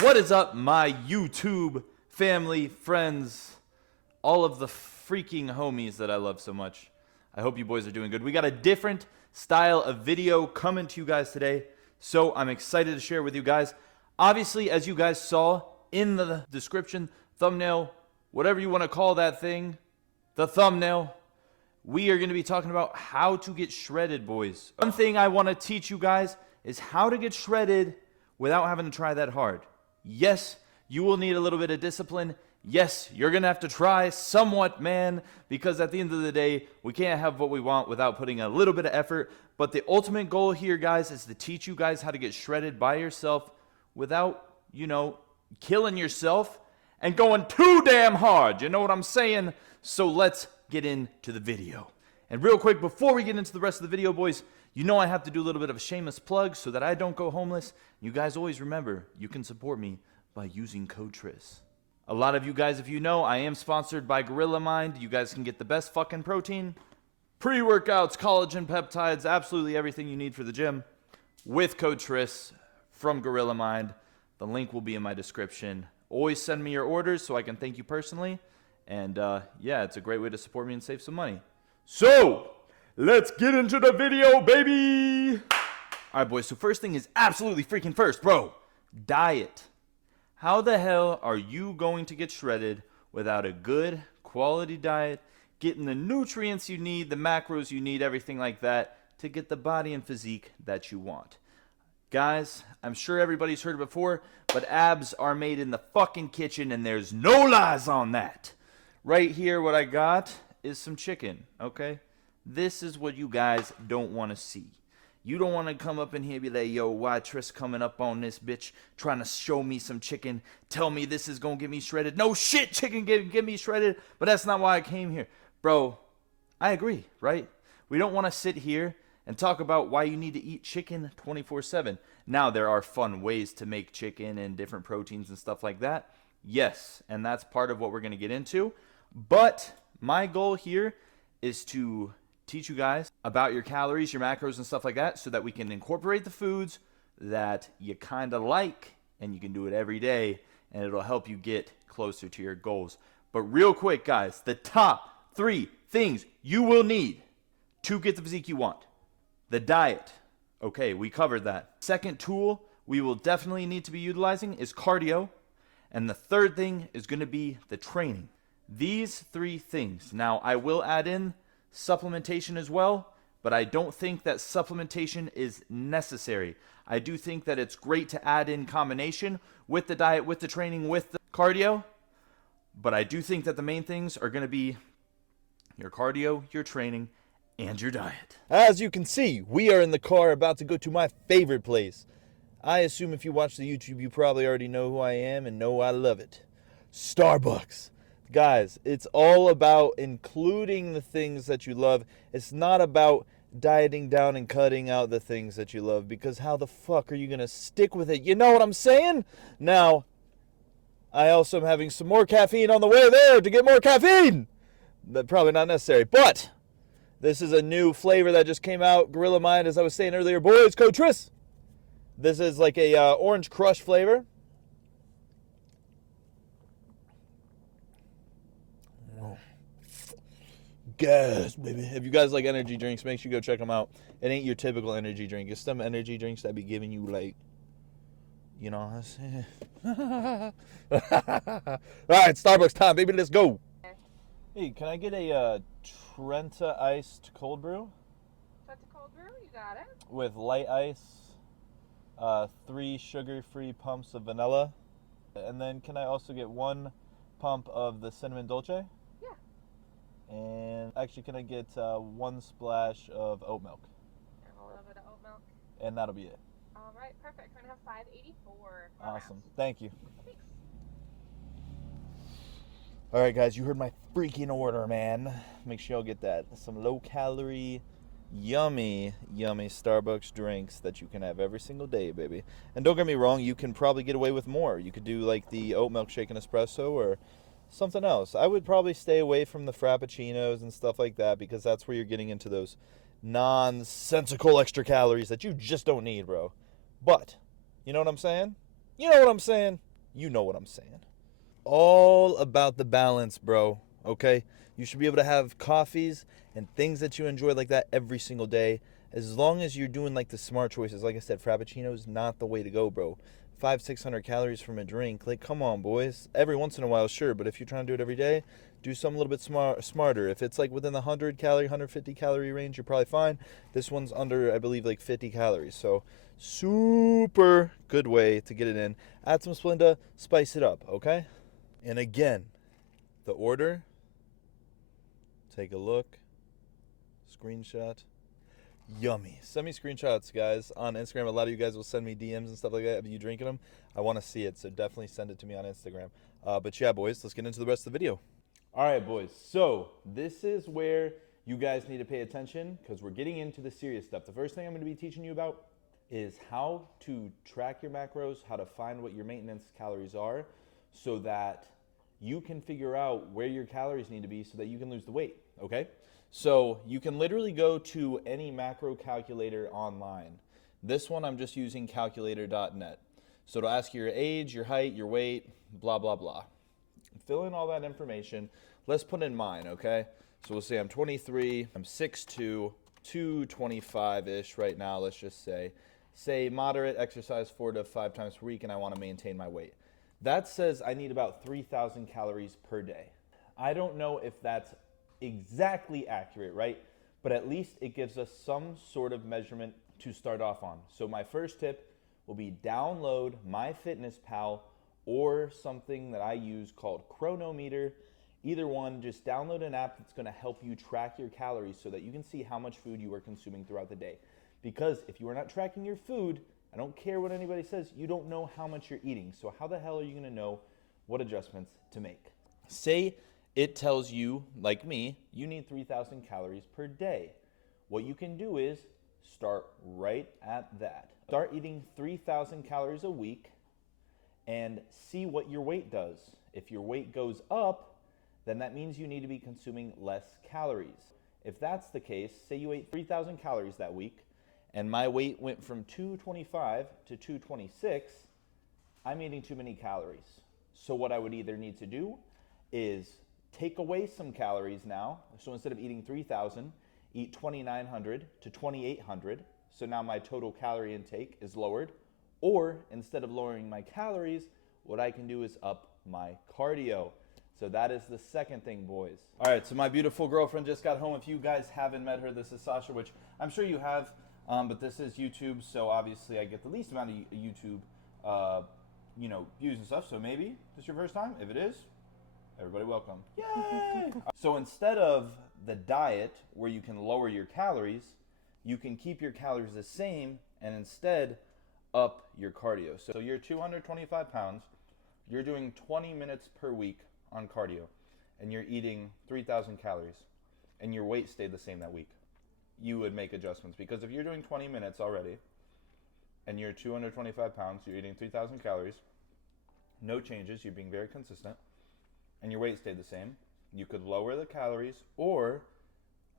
What is up, my YouTube family, friends, all of the freaking homies that I love so much? I hope you boys are doing good. We got a different style of video coming to you guys today, so I'm excited to share with you guys. Obviously, as you guys saw in the description, thumbnail, whatever you want to call that thing, the thumbnail, we are going to be talking about how to get shredded, boys. One thing I want to teach you guys is how to get shredded without having to try that hard. Yes, you will need a little bit of discipline. Yes, you're going to have to try somewhat, man, because at the end of the day, we can't have what we want without putting a little bit of effort. But the ultimate goal here, guys, is to teach you guys how to get shredded by yourself without, killing yourself and going too damn hard. You know what I'm saying? So let's get into the video. And real quick, before we get into the rest of the video, boys, I have to do a little bit of a shameless plug so that I don't go homeless. You guys always remember, you can support me by using code TRIS. A lot of you guys, if you know, I am sponsored by Gorilla Mind. You guys can get the best fucking protein, pre-workouts, collagen, peptides, absolutely everything you need for the gym with code TRIS from Gorilla Mind. The link will be in my description. Always send me your orders so I can thank you personally. And yeah, it's a great way to support me and save some money. So, let's get into the video, baby! Alright, boys, so first thing is absolutely freaking first, bro. Diet. How the hell are you going to get shredded without a good quality diet, getting the nutrients you need, the macros you need, everything like that, to get the body and physique that you want? Guys, I'm sure everybody's heard it before, but abs are made in the fucking kitchen, and there's no lies on that. Right here, what I got is some chicken, okay? This is what you guys don't want to see. You don't want to come up in here and be like, yo, why Tris coming up on this bitch trying to show me some chicken, tell me this is going to get me shredded. No shit, chicken get me shredded, but that's not why I came here. Bro, I agree, right? We don't want to sit here and talk about why you need to eat chicken 24/7. Now, there are fun ways to make chicken and different proteins and stuff like that. Yes, and that's part of what we're going to get into. But my goal here is to teach you guys about your calories, your macros, and stuff like that so that we can incorporate the foods that you kind of like, and you can do it every day, and it'll help you get closer to your goals. But real quick, guys, the top 3 things you will need to get the physique you want. The diet. Okay, we covered that. Second tool we will definitely need to be utilizing is cardio. And the third thing is going to be the training. These 3 things. Now, I will add in supplementation as well, but I don't think that supplementation is necessary. I do think that it's great to add in combination with the diet, with the training, with the cardio, but I do think that the main things are going to be your cardio, your training, and your diet. As you can see, we are in the car about to go to my favorite place. I assume if you watch the YouTube, you probably already know who I am and know I love it. Starbucks. Guys, it's all about including the things that you love. It's not about dieting down and cutting out the things that you love, because how the fuck are you going to stick with it? You know what I'm saying? Now, I also am having some more caffeine on the way there to get more caffeine. But probably not necessary. But this is a new flavor that just came out. Gorilla Mind, as I was saying earlier, boys, code TRIS. This is like a orange crush flavor. Gas, baby. If you guys like energy drinks, make sure you go check them out. It ain't your typical energy drink. It's some energy drinks that be giving you, like, you know what I'm saying? All right, Starbucks time, baby. Let's go. Hey, can I get a Trenta iced cold brew? Trenta cold brew, you got it. With light ice, 3 sugar-free pumps of vanilla, and then can I also get 1 pump of the cinnamon dolce? And actually, can I get 1 splash of oat milk? And a little bit of oat milk. And that'll be it. All right, perfect. We're going to have 584. Awesome. Thank you. Thanks. All right, guys, you heard my freaking order, man. Make sure y'all get that. Some low-calorie, yummy Starbucks drinks that you can have every single day, baby. And don't get me wrong, you can probably get away with more. You could do, like, the oat milk shake and espresso or something else. I would probably stay away from the frappuccinos and stuff like that, because that's where you're getting into those nonsensical extra calories that you just don't need, bro. But, you know what I'm saying? You know what I'm saying? You know what I'm saying. All about the balance, bro. Okay? You should be able to have coffees and things that you enjoy like that every single day. As long as you're doing like the smart choices. Like I said, Frappuccino is not the way to go, bro. 500-600 calories from a drink. Like, come on, boys. Every once in a while, sure, but if you're trying to do it every day, do something a little bit smarter. If it's like within the 100 calorie, 150 calorie range, you're probably fine. This one's under, I believe, like 50 calories. So, super good way to get it in. Add some Splenda, spice it up, okay? And again, the order, take a look, screenshot. Yummy. Send me screenshots, guys, on Instagram. A lot of you guys will send me DMs and stuff like that of you drinking them. I want to see it, so definitely send it to me on Instagram. But yeah, boys, let's get into the rest of the video. All right, boys. So this is where you guys need to pay attention because we're getting into the serious stuff. The first thing I'm going to be teaching you about is how to track your macros, how to find what your maintenance calories are so that you can figure out where your calories need to be so that you can lose the weight, okay? So you can literally go to any macro calculator online. This one I'm just using calculator.net. So it'll ask you your age, your height, your weight, blah, blah, blah. Fill in all that information. Let's put in mine, okay? So we'll say I'm 23, I'm 6'2", 225-ish right now, let's just say. Say moderate, exercise 4 to 5 times per week, and I want to maintain my weight. That says I need about 3,000 calories per day. I don't know if that's exactly accurate, right? But at least it gives us some sort of measurement to start off on. So my first tip will be download MyFitnessPal or something that I use called Chronometer. Either one, just download an app that's going to help you track your calories so that you can see how much food you are consuming throughout the day. Because if you are not tracking your food, I don't care what anybody says, you don't know how much you're eating. So how the hell are you going to know what adjustments to make? Say it tells you, like me, you need 3,000 calories per day. What you can do is start right at that. Start eating 3,000 calories a week and see what your weight does. If your weight goes up, then that means you need to be consuming less calories. If that's the case, say you ate 3,000 calories that week, and my weight went from 225 to 226, I'm eating too many calories. So what I would either need to do is take away some calories now. So instead of eating 3,000, eat 2,900 to 2,800. So now my total calorie intake is lowered. Or instead of lowering my calories, what I can do is up my cardio. So that is the second thing, boys. All right, so my beautiful girlfriend just got home. If you guys haven't met her, this is Sasha, which I'm sure you have. But this is YouTube, so obviously I get the least amount of YouTube, views and stuff. So maybe this is your first time. If it is, everybody welcome. Yay! So instead of the diet where you can lower your calories, you can keep your calories the same and instead up your cardio. So you're 225 pounds, you're doing 20 minutes per week on cardio, and you're eating 3,000 calories, and your weight stayed the same that week. You would make adjustments because if you're doing 20 minutes already and you're 225 pounds, you're eating 3,000 calories, no changes, you're being very consistent, and your weight stayed the same, you could lower the calories or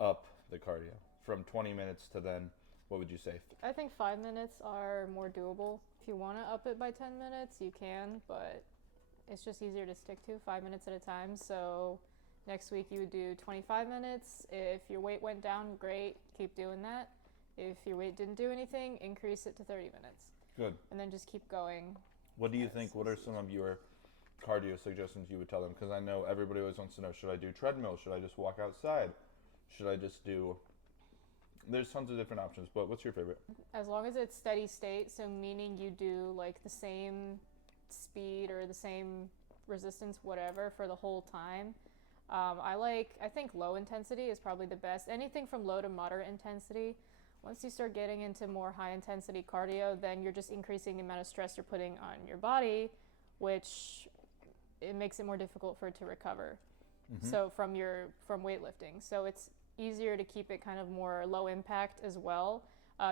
up the cardio from 20 minutes to then, what would you say? I think 5 minutes are more doable. If you want to up it by 10 minutes, you can, but it's just easier to stick to 5 minutes at a time. So next week you would do 25 minutes. If your weight went down, great, keep doing that. If your weight didn't do anything, increase it to 30 minutes. Good. And then just keep going. What do you think? What are some of your cardio suggestions you would tell them? Because I know everybody always wants to know, should I do treadmill? Should I just walk outside? Should I just do... There's tons of different options, but what's your favorite? As long as it's steady state, so meaning you do like the same speed or the same resistance, whatever, for the whole time. I think low intensity is probably the best. Anything from low to moderate intensity. Once you start getting into more high intensity cardio, then you're just increasing the amount of stress you're putting on your body, which it makes it more difficult for it to recover. Mm-hmm. So from weightlifting. So it's easier to keep it kind of more low impact as well,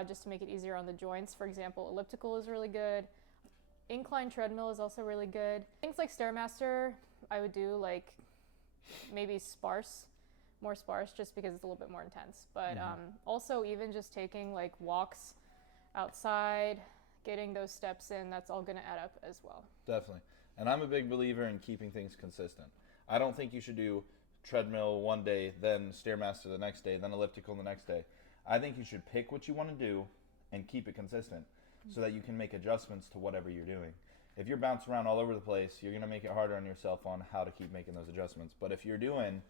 just to make it easier on the joints. For example, elliptical is really good. Incline treadmill is also really good. Things like Stairmaster, I would do like maybe more sparse, just because it's a little bit more intense. But also even just taking like walks outside, getting those steps in, that's all going to add up as well. Definitely. And I'm a big believer in keeping things consistent. I don't think you should do treadmill one day, then Stairmaster the next day, then elliptical the next day. I think you should pick what you want to do and keep it consistent so that you can make adjustments to whatever you're doing. If you're bouncing around all over the place, you're going to make it harder on yourself on how to keep making those adjustments. But if you're doing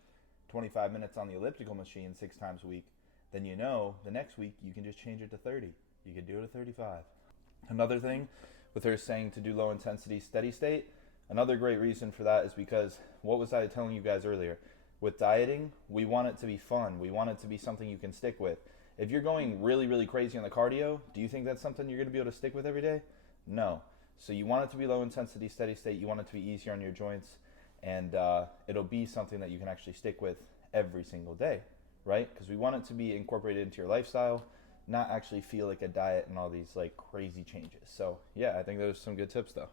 25 minutes on the elliptical machine 6 times a week, then you know the next week you can just change it to 30. You can do it at 35. Another thing with her saying to do low intensity steady state, another great reason for that is because, what was I telling you guys earlier? With dieting, we want it to be fun. We want it to be something you can stick with. If you're going really, really crazy on the cardio, do you think that's something you're going to be able to stick with every day? No. So you want it to be low intensity, steady state. You want it to be easier on your joints, and it'll be something that you can actually stick with every single day, right? Because we want it to be incorporated into your lifestyle, not actually feel like a diet and all these like crazy changes. So yeah, I think those are some good tips though.